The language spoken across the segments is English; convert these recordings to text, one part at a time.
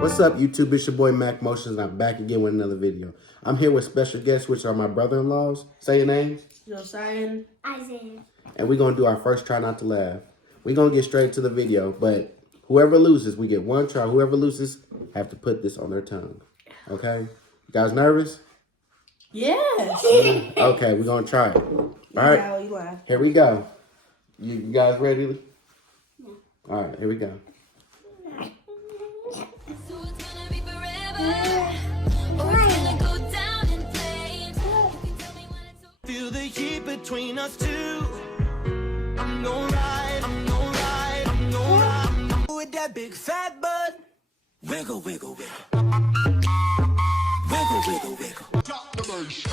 What's up, YouTube? It's your boy Mac Motions, and I'm back again with another video. I'm here with special guests, which are my brother-in-laws. Say your names. Josiah. Isaiah. And we're going to do our first try not to laugh. We're going to get straight to the video, but whoever loses, we get one try. Whoever loses have to put this on their tongue. Okay? You guys nervous? Yes. Okay, we're going to try it. All right. Here we go. You guys ready? Yeah. All right, here we go. Feel the heat between us two. I'm no ride, I'm no ride, I'm no ride. With that big fat butt. Wiggle, wiggle, wiggle. Wiggle, wiggle, wiggle. Drop the bass.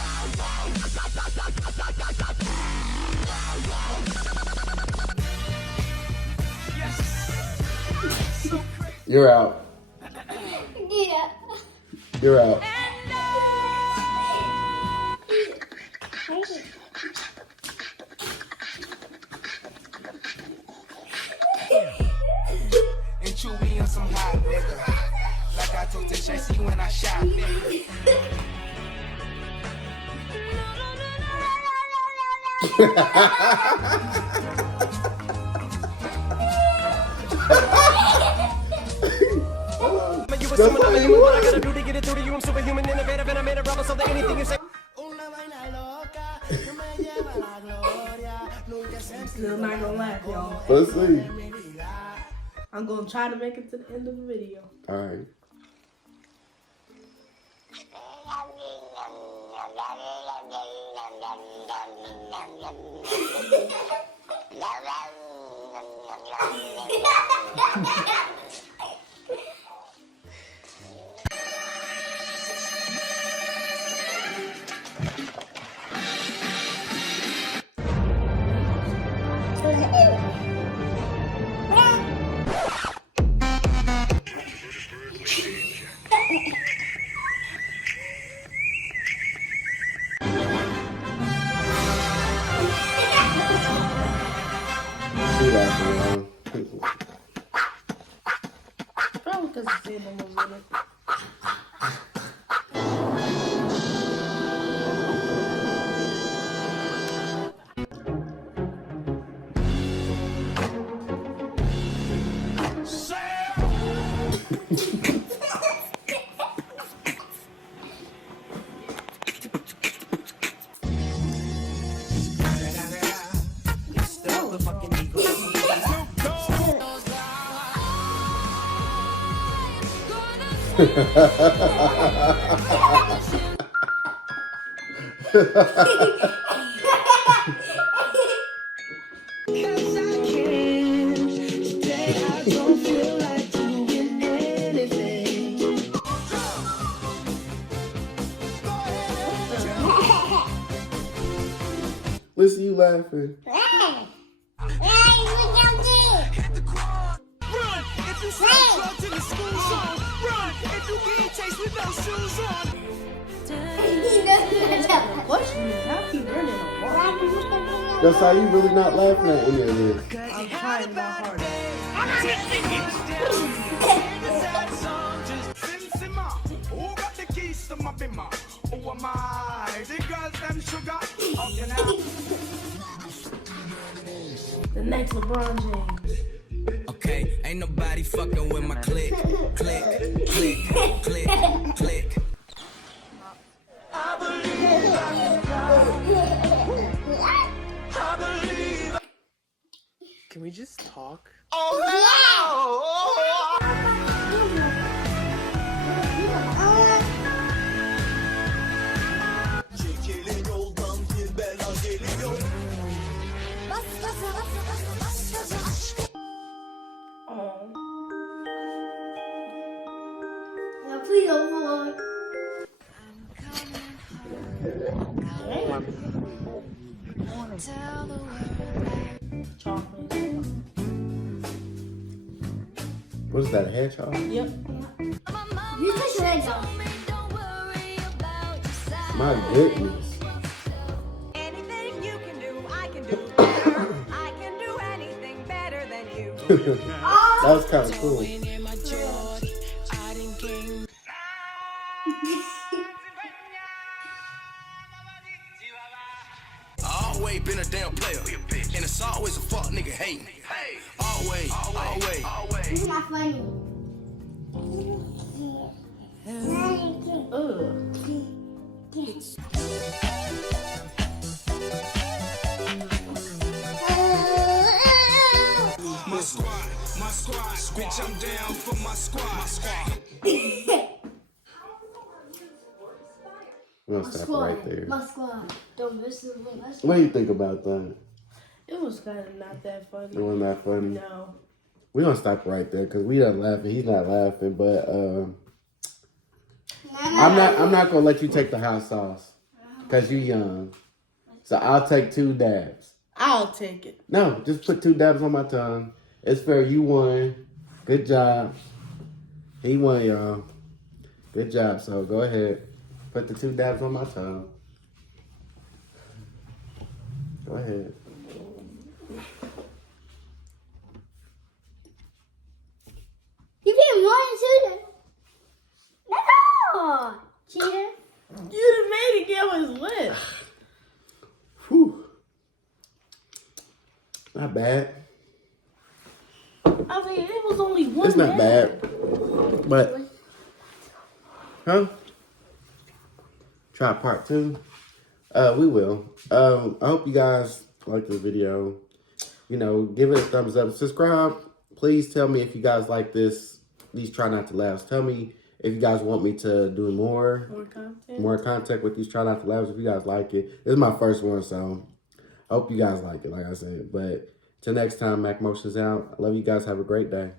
Yes. So crazy. You're out. Yeah. You're out. And you be on some hot nigga. Like I told Tisha, see when I shot nigga. You were someone I'm what I gotta do to get it through to you. I'm superhuman, innovative, and I made a rubber so that anything you say. Still not gonna laugh, y'all. Let's see. I'm gonna try to make it to the end of the video. All right. She laughing, y'all. Probably because the same was in it. Listen, you laughing. Question is, how keep running on water? That's how you really not laughing at any of this. I'm trying my hardest. The next LeBron James. Okay, ain't nobody fucking with my click, click, click, click, click. I believe I believe. Can we just talk? Now please don't fall. Chocolate. What is that, a hedgehog? Yep. You touch your legs off. My goodness. Anything you can do, I can do better. I can do anything better than you. That was kind of cool. Always, always. This is not funny. Ugh. My squad, bitch, I'm down for my squad. We're gonna stop right there. My squad. Don't miss it. What do you think about that? It was kind of not that It funny. wasn't that funny. No. We're gonna stop right there because we done laughing. He's not laughing, but I'm not gonna let you take the hot sauce because you young. So I'll take 2 dabs. I'll take it. No, just put 2 dabs on my tongue. It's fair. You won. Good job. He won, y'all. Good job. So go ahead. Put the 2 dabs on my tongue. Go ahead. You get 1 and 2 then. That's all. Cheater. You done made it get his lip. Whew. Not bad. I was like, it was only one. It's not dab. bad. But, huh? Try part 2. We will. I hope you guys like this video. You know, give it a thumbs up. Subscribe. Please tell me if you guys like these Try Not to Laughs. Tell me if you guys want me to do more content with these Try Not to Laughs. If you guys like it. This is my first one, so I hope you guys like it, like I said. But till next time, Mac Motion's out. I love you guys. Have a great day.